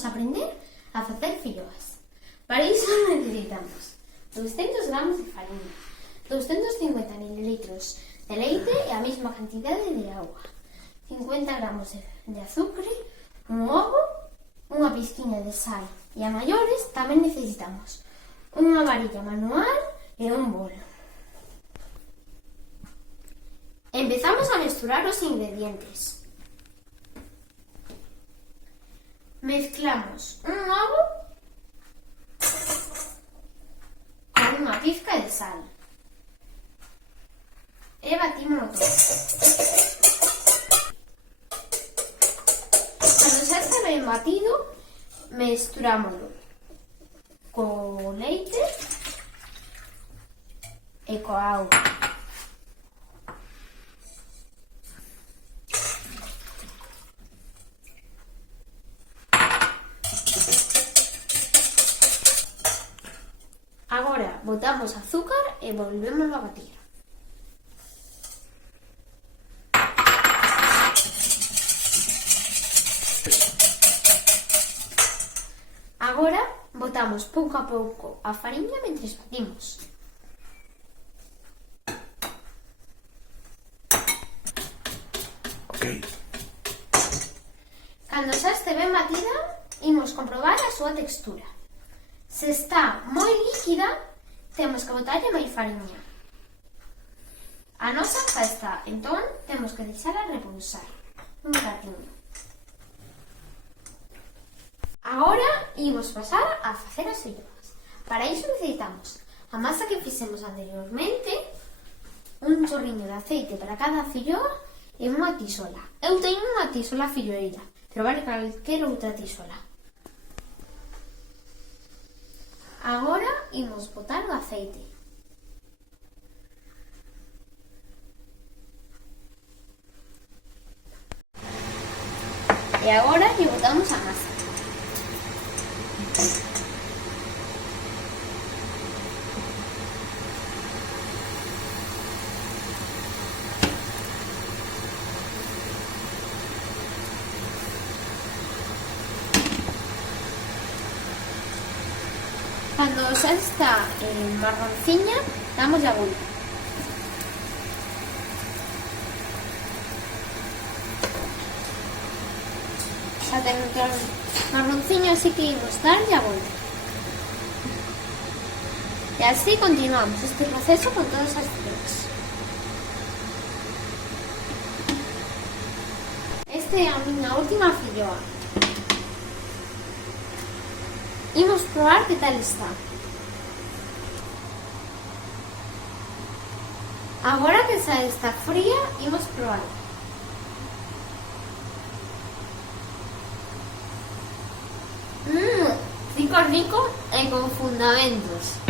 imos aprender a facer filloas. Para iso necesitamos 200 gramos de farina, 250 mililitros de leite e a mesma cantidade de auga, 50 gramos de azúcar, un ovo, unha pizquina de sal e a maiores tamén necesitamos unha varilla manual e un bolo. Empezamos a mesturar os ingredientes. Mezclamos un ovo con unha pizca de sal e batímolo todo. Cando xa está ben batido, mesturámoslo co leite e coa auga. Agora botamos azúcar e volvemos a batir. Agora botamos pouco a pouco a fariña mentres batimos. Cando xa este ben batida, imos comprobar a súa textura. Se está moi líquida, temos que botarlle máis fariña. A nosa xa está, entón temos que deixala repousar un ratiño. Agora imos pasar a facer as filloas. Para iso necesitamos a masa que fixemos anteriormente, un chorriño de aceite para cada filloa e unha tisola. Eu teño unha tisola filloeira, pero vale calquera outra tisola. Agora imos botar o aceite. E agora lle botamos a masa. Cando xa está marronciña, damos a volta. Xa ten un ton marronciño, así que imos darlle a volta. E así continuamos este proceso con todas as filloas. Esta é a miña última filloa. Imos probar que tal está. Agora que xa está fría, imos probar. Rico e con fundamentos.